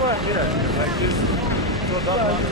over here, like this. So that one.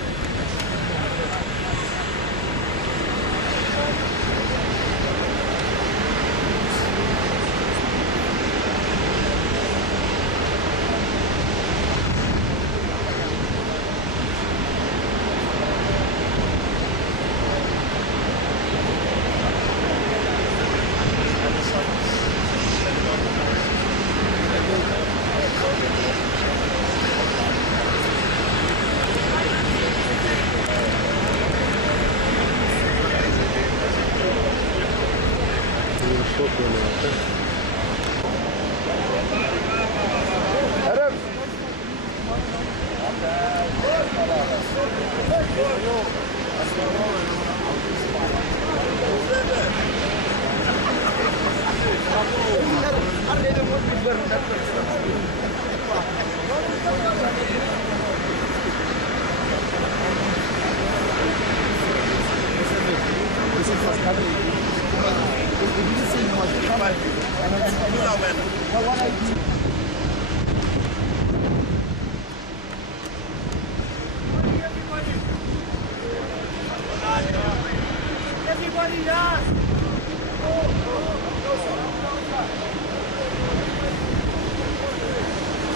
Everybody, yes!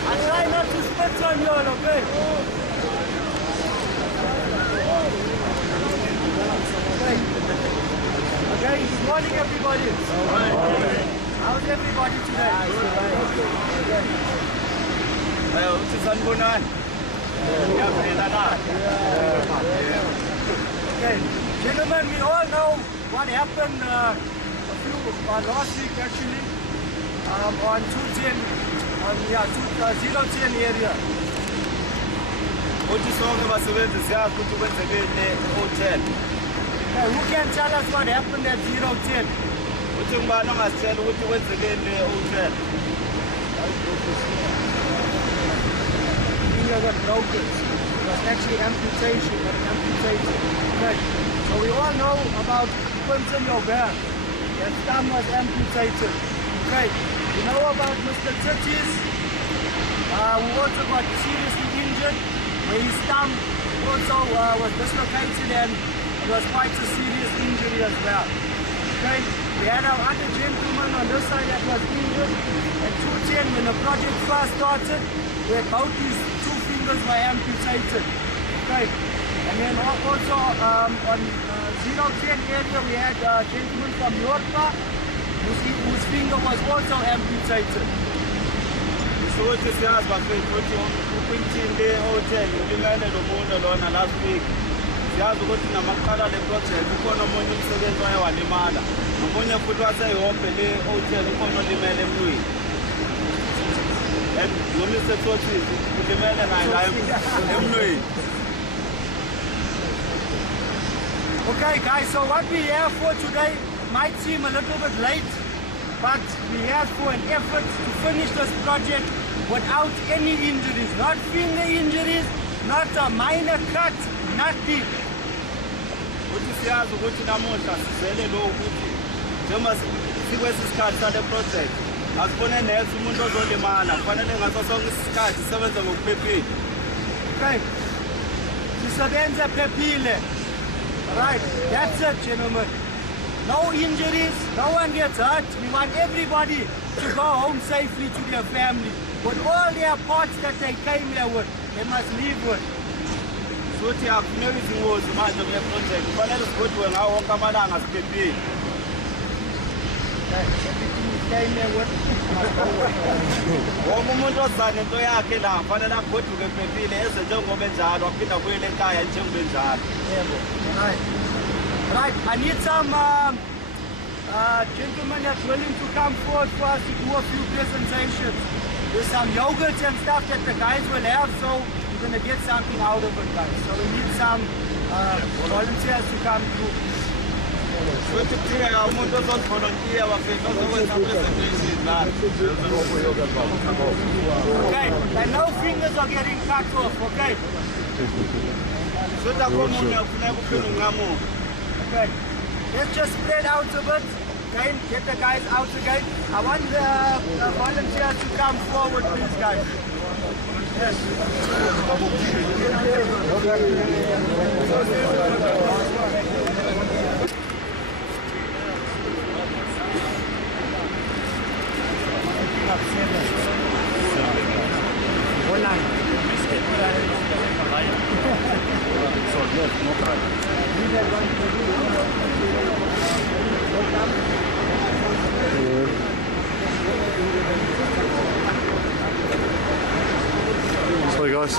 I try not to spit on you all, okay? Okay, good morning everybody. How's everybody today? Okay, gentlemen, we all know what happened last week actually on 210, on 010 area. Okay, who can tell us what happened at 010? Finger got broken. It was actually amputation, but amputated. Okay, so we all know about Quinton Yobert. His thumb was amputated. Okay, you know about Mr. Titties, who also got seriously injured, where his thumb also was dislocated and it was quite a serious injury as well. Okay, we had our other gentleman on this side that was injured at 210 when the project first started, where both his two fingers were amputated. Okay, and then also on 010 area we had a gentleman from Yorpa whose finger was also amputated. So what is yours, but we put you on the hotel, you landed on last week. Siyazi ukuthi namakhala le project ukhona omunye umsebenzi waye walimala nomunye futhi waseyihope le hotel ukhona olimele emlweni and lo Mr. Totsi ulimele naye emlweni. Okay guys, so what we have for today might seem a little bit late, but we have for an effort to finish this project without any injuries, not finger injuries, not a minor cut, nothing. Ukuthi siyazi ukuthi namuhla sizele lo ukuthi njengoba sikwesi sikhathi sale project asibone next umuntu ozolimala kufanele ngaso sonke isikhathi sisebenze ngokuphephile. Okay, sisebenze phephile. Right, that's it gentlemen. No injuries, no one gets hurt. We want everybody to go home safely to their family with all their parts that they came here with, they must leave with. Ukuthi akufuneki izingozi manje kule project kufanele sigodwe ngawo wonke amalanga siphephile. Everything is came here with. Wonke umuntu ozana into yakhe la kufanele agoduke ephephile eze njengoba enjalo aphinda kuyele ekhaya njengoba enjalo. Yebo. Right, I need some gentlemen that's willing to come forward for us to do a few presentations. There's some yogurt and stuff that the guys will have, so we're going to get something out of it, guys. So we need some volunteers to come through. Okay, and no fingers are getting cut off, okay? Okay, let's just spread out a bit, okay? Get the guys out again. I want the volunteers to come forward, please, guys. Sorry guys.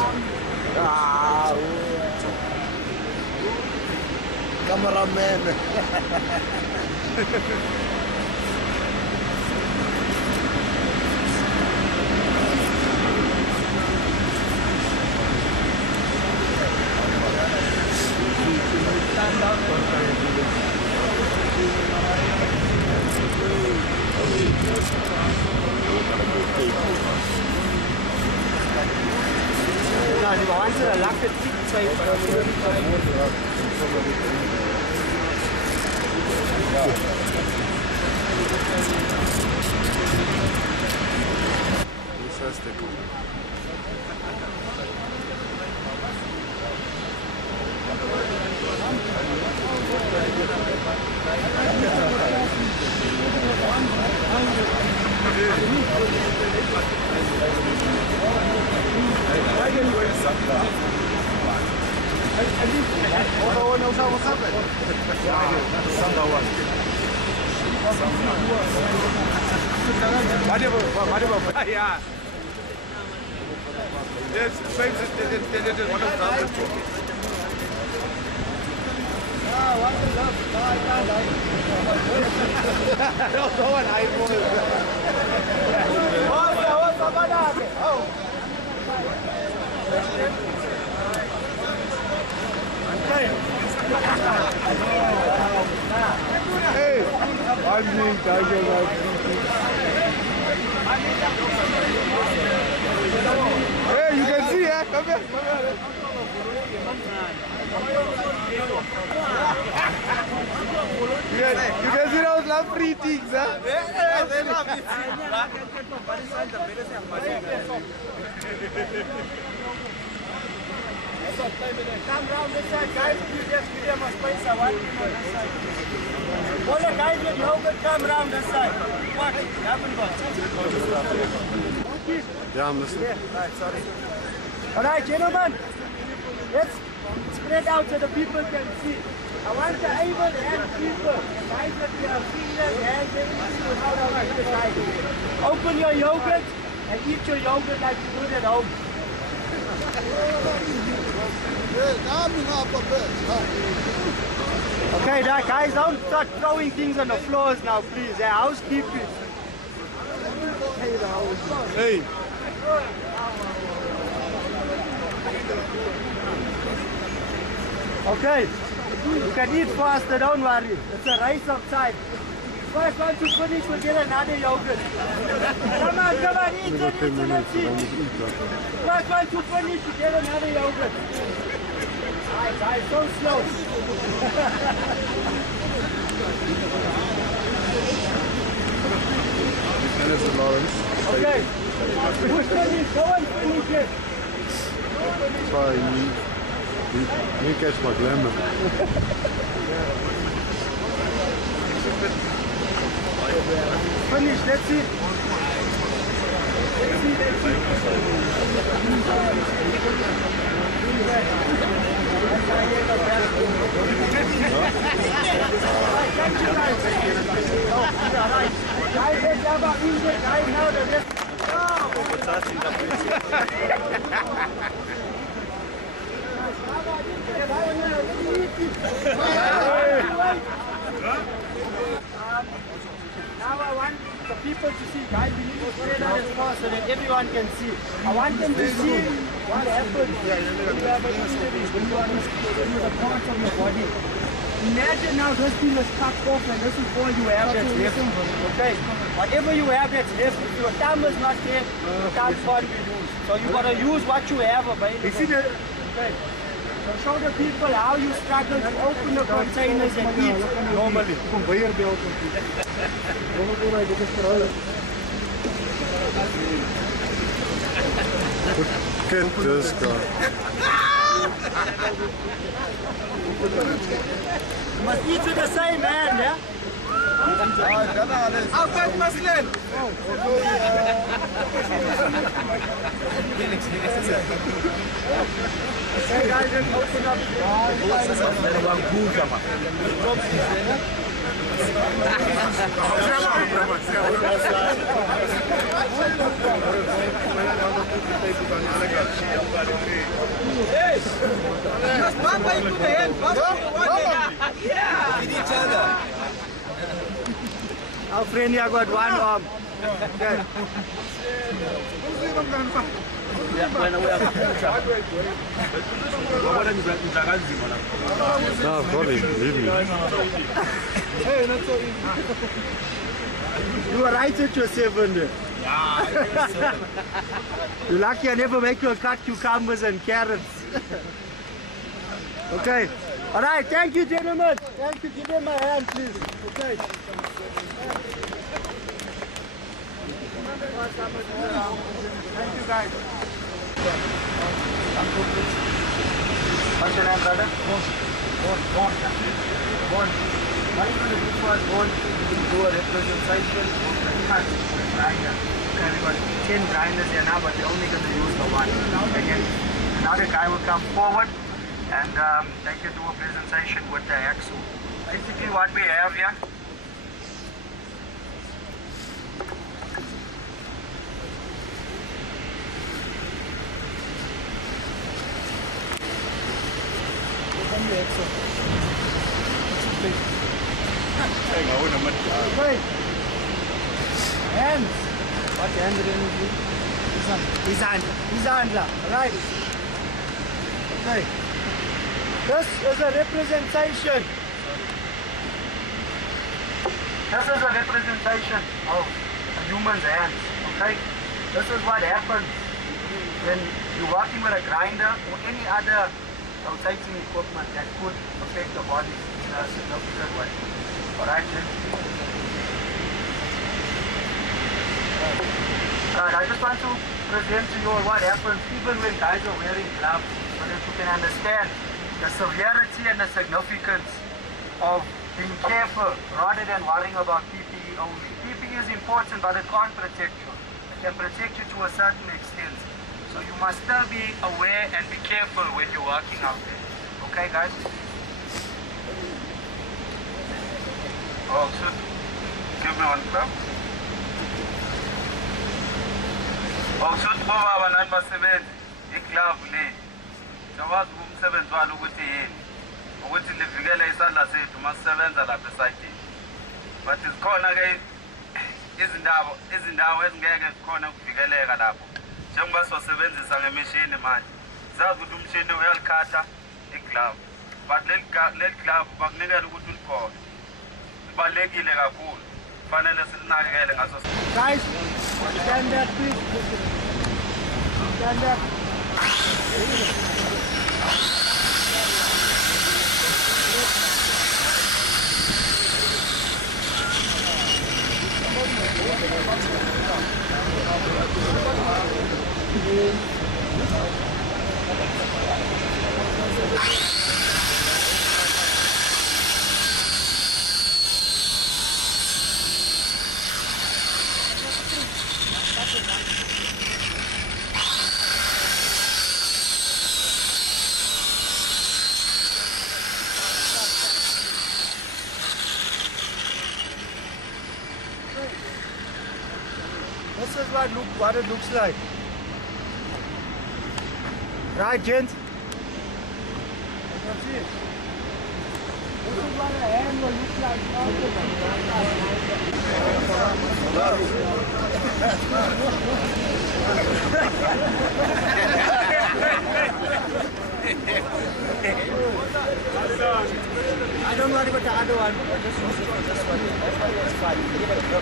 Cameraman. No, die behandelen een lakke triek. Ja. Dit is one of the Hey, I'm being tiger like hey, you can see, eh? Come here, You can see those love free things, huh? Yeah, they love it. Come round this side, guys. You just give them a space. I want you on this side. All the guys with yogurt, come round this side. What? You haven't got. Yeah, I'm listening. Yeah, right, sorry. All right, gentlemen. Let's spread out so the people can see. I want the able hand people. Guys with your fingers, hands, everything without our side. Open your yogurt and eat your yogurt like you do at home. Okay, guys, don't start throwing things on the floors now, please. Yeah, housekeeping. Hey! Okay, you can eat faster, don't worry. It's a race outside. First one to finish will get another yogurt. Come on, eat it, let's eat. First one to finish, you get another yogurt. Guys, so slow. Okay, who's finished? Go and finish it. Sorry, you catch my glamour. Finish, let's see. Now I want the people to see, guys, we need to spread out as far so that everyone can see. I want them to see what happens when you have an injury, when you are the parts of your body. Imagine now this thing is cut off and this is all you have that's left. Okay, whatever you have that's left, if your thumb is not there, your thumb can't be used. So you got to use what you have available. Okay. So show the people how you struggle to open the containers and eat normally. Goed at this guy. You must eat with the same hand, yeah? I'll take Muslim. Hey guys, just open up. Just bump into the hand. Yeah. With each other. Our friend here got one arm. Okay. No, probably, believe me. Hey, not so easy. You were right at your 7 there. Yeah, you're lucky I never make you a cut cucumbers and carrots. Okay. All right, thank you, gentlemen. Thank you. Give them a hand, please. Okay. Thank you, guys. What's your name, brother? Bon. What are you going to do for us, Bon? Do a representation of the cut grinder. Okay, we got 10 grinders here now, but we're only going to use the one. Again, another guy will come forward and they can do a presentation with the axle. Basically what we have here, Wait. Hands. What hands are in his hand. Right. Okay. This is a representation. This is a representation of a human's hands. Okay. This is what happens when you're working with a grinder or any other rotating equipment that could affect the body in a significant way. Alright, Alright, I just want to present to you all what happens even when guys are wearing gloves so that you can understand the severity and the significance of being careful rather than worrying about PPE only. PPE is important, but it can't protect you. It can protect you to a certain extent. So you must still be aware and be careful when you're working out there. Okay, guys? Oh, shoot. Give me one club. Oh, shoot. Baba nani basebenzi. Iglove le. Jawazi umsebenzi walo ukuthi yini. Ukuthi livikele isandla sethu masisebenza lapha esayidini. But isikhona ke izindawo ezingeke zikhona ukuvikeleka lapho. Njengoba sosebenzisa ngemishini manje. Sazi ukuthi umshini uyalikhatha iglove. But let glove bakunikela ukuthi ulikhona. Balekile kakhulu. Fanele silinakekele ngaso. Guys, stand there please. Stand there. This is what it looks like. Right, gents? That's it. This is what a hand will look like. I don't worry about the other one. I just use it for this one. That's fine. Give it a go.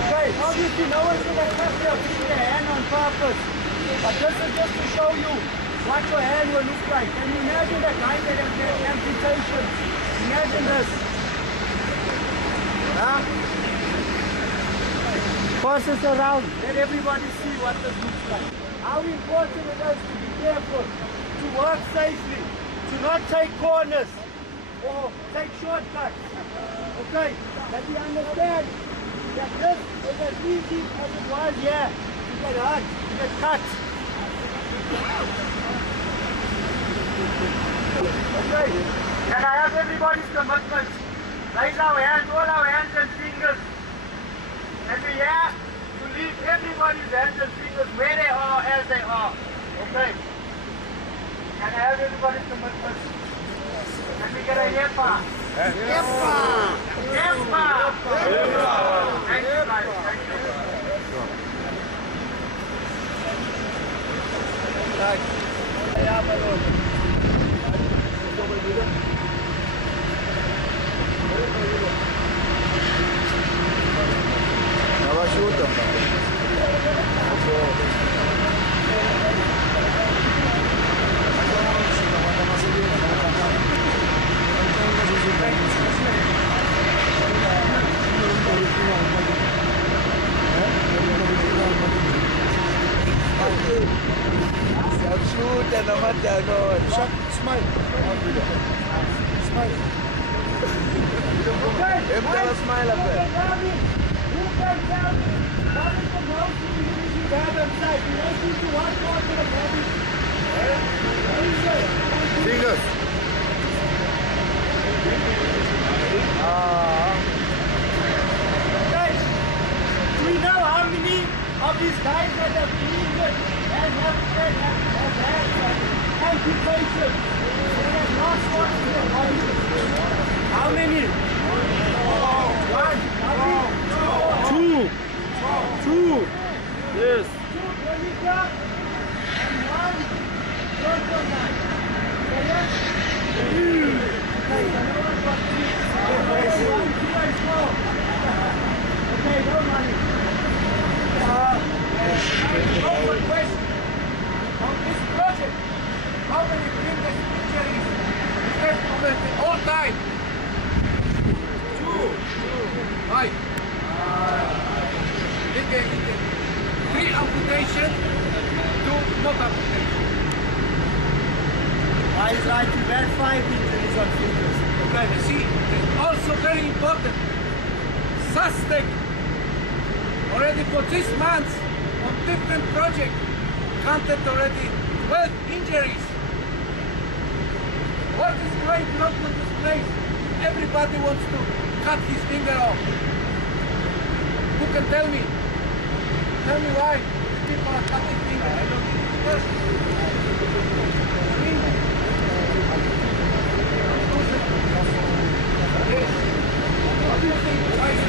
Okay, obviously no one's going to cut their hand on purpose, but this is just to show you what your hand will look like. Can you imagine a guy that has had amputation? Imagine this. Huh? Pass this around. Let everybody see what this looks like. How important it is to be careful, to work safely, to not take corners or take shortcuts. Okay, that we understand that this is as easy as it was here. You get hurt, you get cut. Okay, can I have everybody's commitment? Raise our hands, all our hands and fingers. And we have to leave everybody's hands and fingers where they are, as they are. Okay. Can I have everybody's commitment? Can we get a yepa? Yepa! Yepa! Thank you guys. Thank Smile. Smile. Smile up there. You can tell me what is the most injuries you have inside. You don't need to one part of the body. Fingers. Guys, do we know how many of these guys that have been injured and have had amputation? They have lost part of their body. How many? One. How many? Two. Yes. 2 Monica and 1 Jordan. Okay, no one got 3. 1, 2, and 4. Okay, no money. One question. On this project, how many fingers injuries is there over the whole time? 2. Right. Linde. 3 amputation, 2 not amputation. I tried to get 5 injuries on fingers. Okay, see, also very important, suspect already for 6 months on different projects, counted already 12 injuries. What is going on in this place? Everybody wants to cut his finger off. Who can tell me? Tell me why people are cutting fingers. I don't think it's yes. What do you think? Why is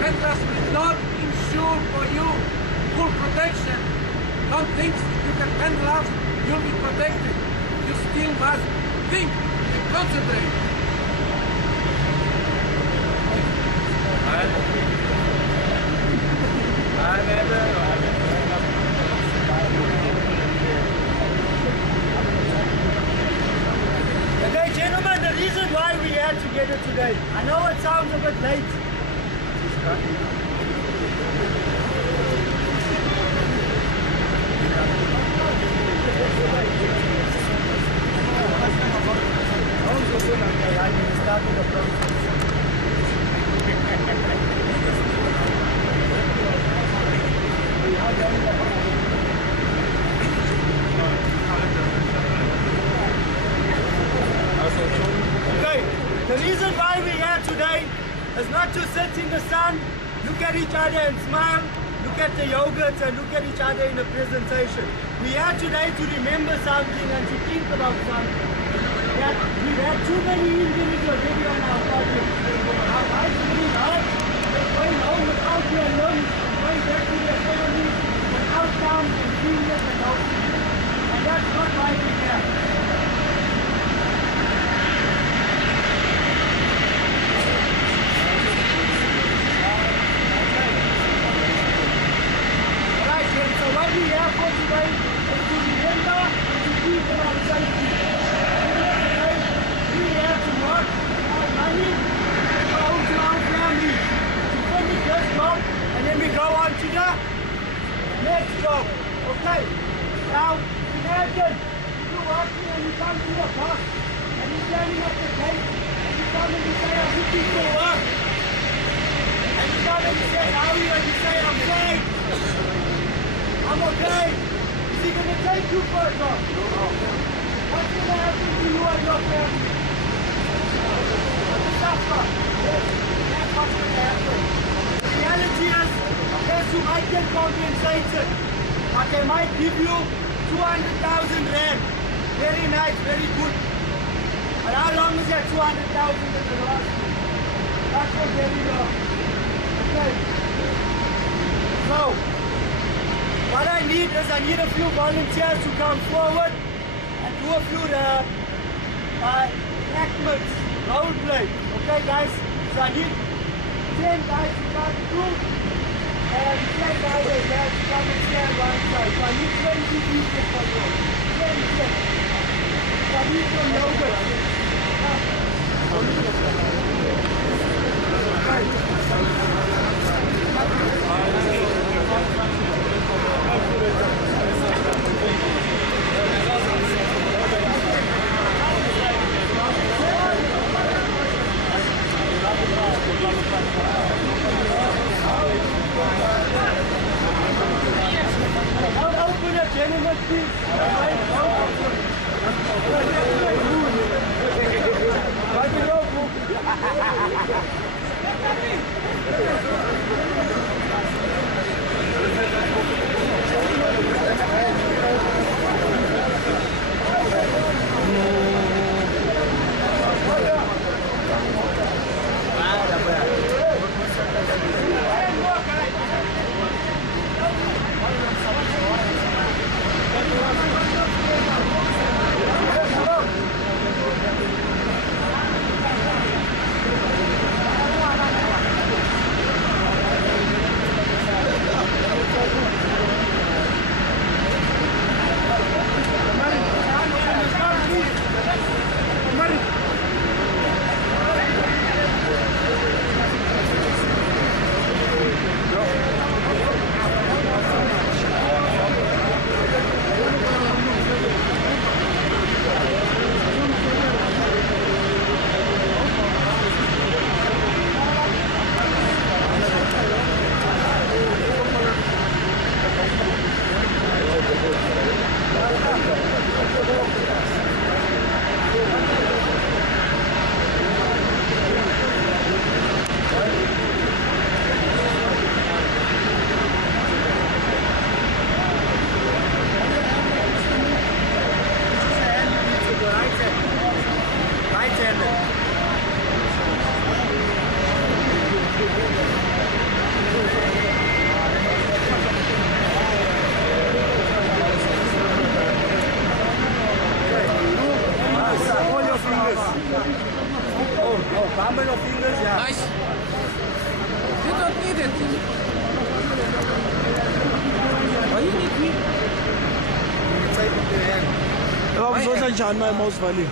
Handcuffs will not ensure for you full protection. Don't think you can handcuff, you'll be protected. You still must think and concentrate. Okay, gentlemen, the reason why we are together today, I know it sounds a bit late. Okay, the reason why we're here today is not to sit in the sun, look at each other and smile, look at the yogurts and look at each other in a presentation. We're here today to remember something and to think about something. That we've had too many injuries already on our project. Our guys are getting hurt, they're going home without their limbs, going back to their families without sound and fingers and oxygen. And that's not why we're here. money to our family. To finish this job, and then we go on to the next job. Okay? Now, imagine you're working and you come to your boss, and he's standing at the gate, and you come and you say, I'm looking for work. And you come and you say, how are you? And you say, I'm fine. I'm okay. Is he going to take you for a job? No. What's going to happen to you and your family? Suffer. That's what's going to happen. The reality is, yes, you might get compensated, but they might give you 200,000 rand. Very nice, very good. But how long is that 200,000 in the last year? That's not very long. Okay. So, what I need is I need a few volunteers to come forward and do a few enactments, role play. Okay guys? So I need 10 guys to come through and 10 guys to come and stand one side. So I need 20 people for you. 10. So I need some yogurt. I'll open it, gentlemen, please. Bumble your fingers, yeah. Nice. You don't need it. Why you need me? Inside of the hand. I'm so sunshine, my most value.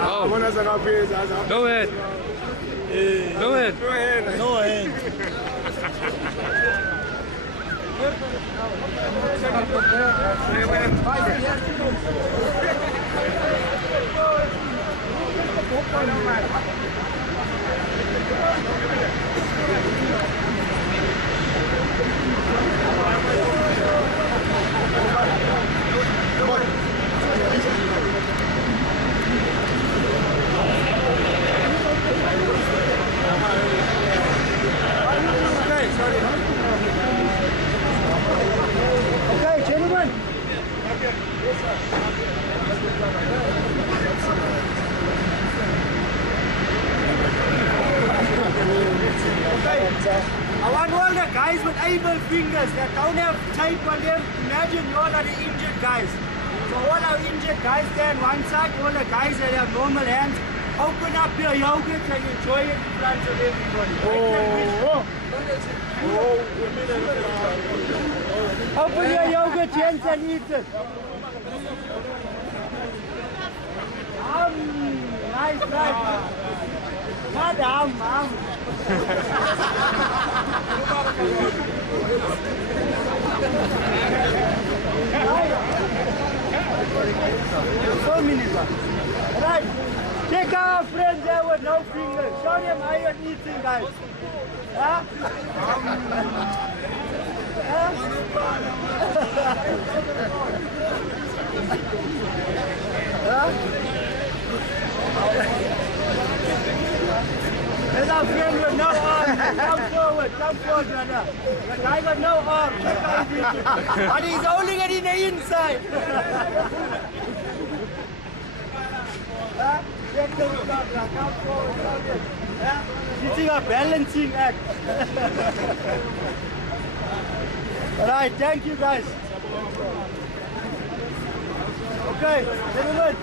Oh. Go ahead. Go ahead. No hand. Okay, gentlemen. Okay. I want all the guys with able fingers that don't have tape on them. Imagine you all are the injured guys. So all our injured guys stand one side, all the guys that have normal hands, open up your yogurt and enjoy it in front of everybody. Open your yogurt hands and eat it. Nice, nice. Not so many. Right. Take our friends there with no fingers. Show them how you're eating, guys. Huh? There's our friend with no arms. Come forward, brother. The guy got no arms. Check how he's eating. And he's holding it in the inside. Huh? Check this stuff, now. Come forward, huh? It's a balancing act. Alright, thank you guys. Okay, gentlemen.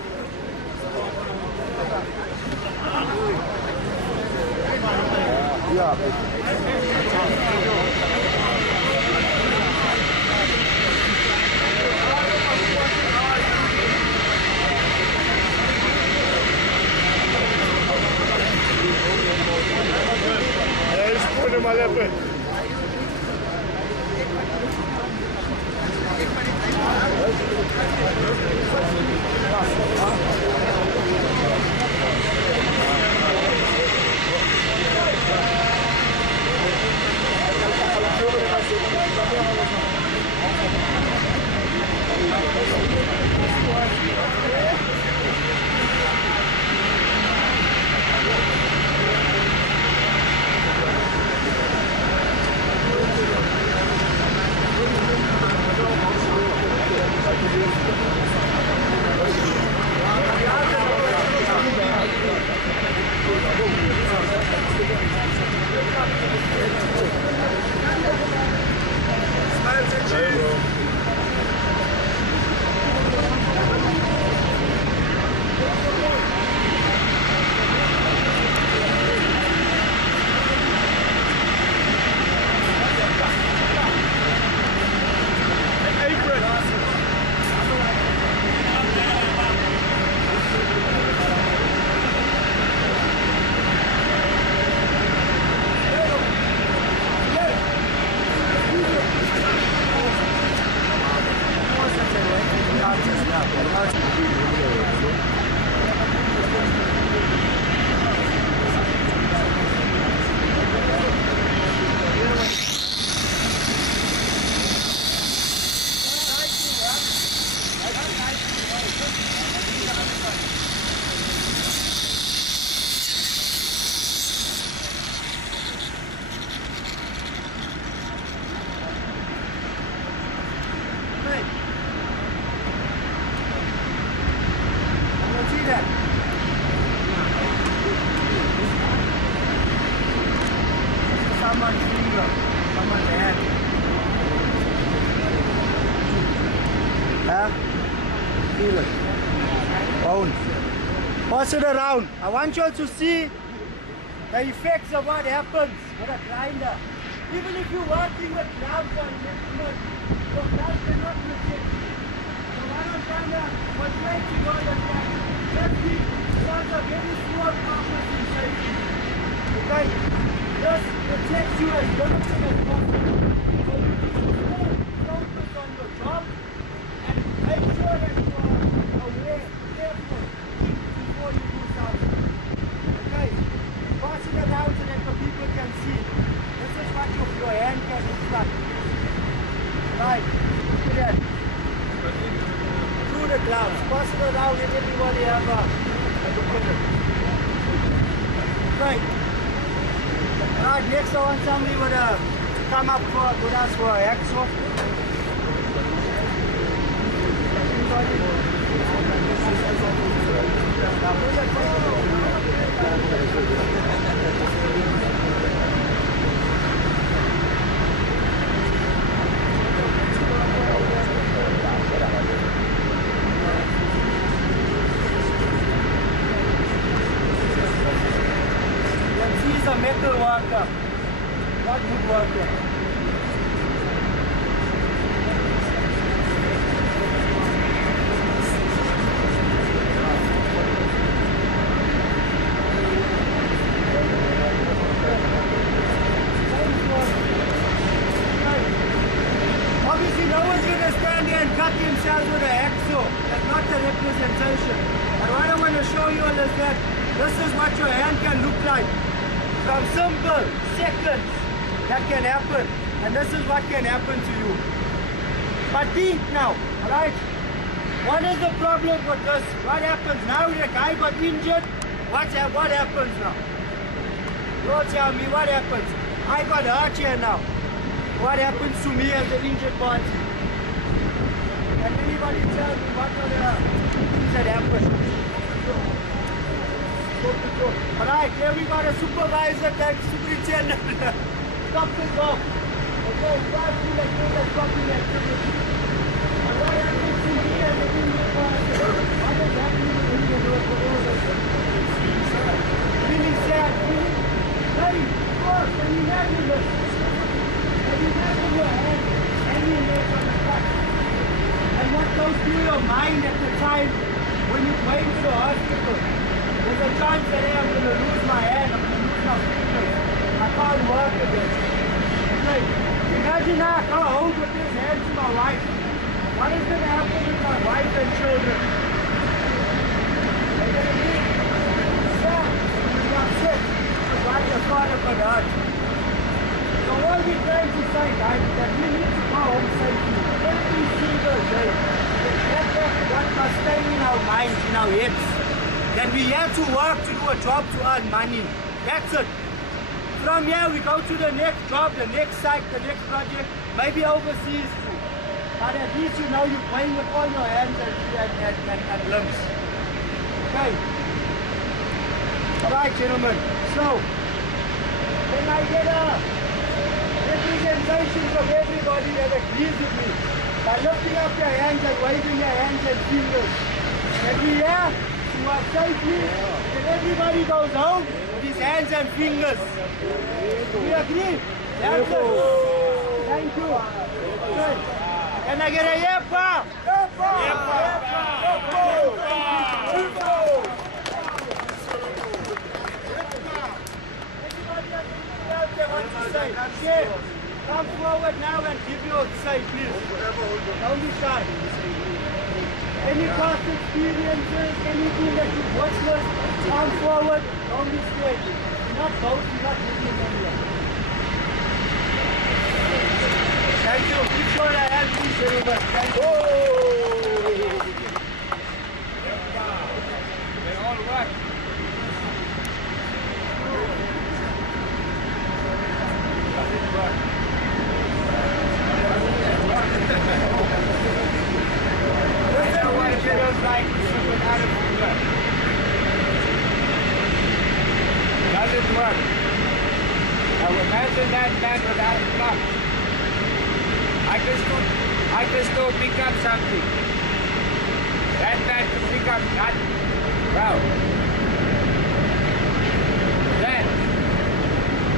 Someone's finger, someone's hand. Huh? Feel it. Bone. Pass it around. I want you all to see the effects of what happens with a grinder. Even if you're working with gloves on, your gloves cannot protect you. So what I'm trying to portray to you is that safety has a very small purpose in safety. Okay? This protects you as limited as possible. So you just focus on your job and make sure that you are aware, careful, before you do something. Okay? Passing it out so that the people can see. This is what your hand can look like. Right, look at that. Through the gloves. Pass it around and everybody have a look at it. Right. Alright, next I want somebody with a come up with us for a hacksaw. He's a metal worker, not woodworker. Obviously, no one's going to stand there and cut themselves with a hacksaw. That's not the representation. And what I want to show you all is that this is what your hand can look like. From simple seconds that can happen, and this is what can happen to you. But think now, alright? What is the problem with this? What happens now? The guy got injured. What happens now? Don't tell me what happens. I got hurt here now. What happens to me as the injured party? Can anybody tell me what are the things that happen? Alright, here we got a supervisor, thanks superintendent. Stop the dog. Okay, start to the stopping activity. And what happens to me as a injured party? What is happening when you do it? Really sad, really very close. Can you imagine this? Can you imagine your hand hanging there from the back? And what goes through your mind at the time when you're going to the hospital? There's a chance that hey, I'm going to lose my hand, I'm going to lose my fingers. I can't work again. Okay, imagine now I go home with this hand to my wife. What is going to happen with my wife and children? They're going to be sad, be upset, because why your father got hurt. So what we're trying to say, guys, is that we need to go home safely every single day. That's what must stay in our minds, in our heads. That we have to work to do a job to earn money. That's it. From here we go to the next job, the next site, the next project, maybe overseas too. But at least you know you're playing with all your hands and limbs. Okay. Alright gentlemen, so when I get a representation from everybody that agrees with me by lifting up your hands and waving your hands and fingers, that we have to work safely, and everybody goes home with his hands and fingers. We agree? That's it. Thank you. Good. Can I get a yeppa? Yeppa! Everybody else say, Chef, come forward now and give your say, please. Don't be shy. Any past experiences, anything that you've witnessed, come forward, don't be scared. You're not both, you're not listening anywhere. Thank you. Keep sure I have these gentlemen. Thank you. They all work. Feels like without a finger. Doesn't work. Now imagine that man without a clutch. I can still pick up something. That man can pick up nothing. Well, then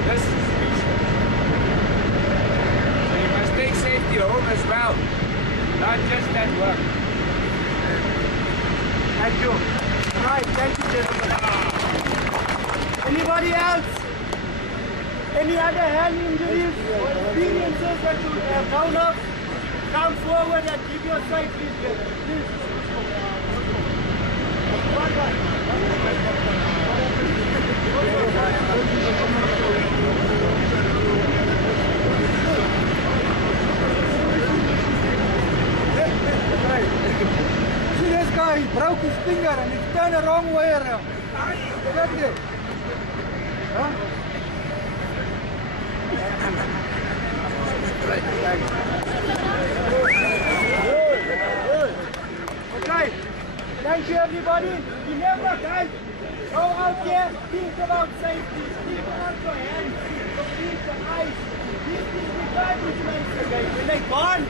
this is useless. So you must take safety home as well, not just at work. Thank you. Right, thank you, gentlemen. Anybody else? Any other hand injuries or experiences that you have known of? Come forward and give your side, please. Please. See this guy, he broke his finger and he turned the wrong way around. Look at it. Huh? Okay, thank you everybody. Remember guys, go out there, think about safety, think about your hands, your feet, your eyes. These things we can't influence again. When they're gone,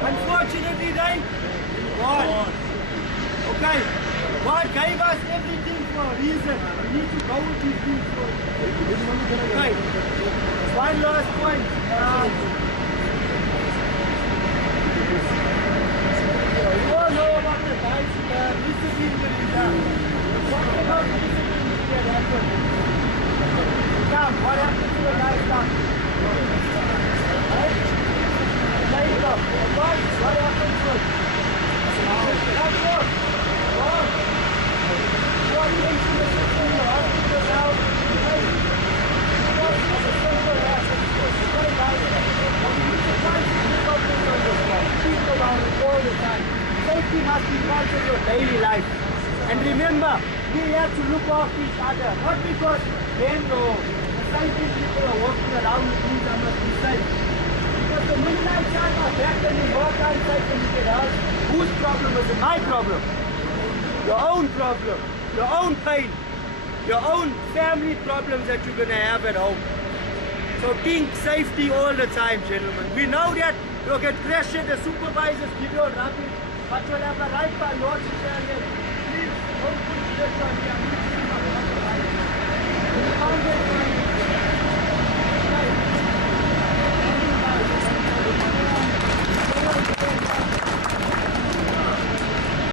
unfortunately they're gone. Okay, God gave us everything for a reason. We need to go with these things for okay, one last point. You all know about the guys recent injuries. What about the recent injuries that happened? Come, what happened to the guys now? Right? Later. What happened to it? That's good. Wrong. What incident is in the hospital now? Hey. What is the simple answer? Very nice. We need to try to keep up with this one. Think about it all the time. Safety must be part of your daily life. And remember, we have to look after each other. Not because then the safety people are walking around with me, I must be safe. Because the minute I turn my back and you walk unsafe and you get hurt, whose problem is it? My problem. Your own problem. Your own pain. Your own family problems that you're going to have at home. So think safety all the time, gentlemen. We know that you'll get pressured, the supervisors give you a rubbish, but you'll have a right by law to tell you, please don't put this on me.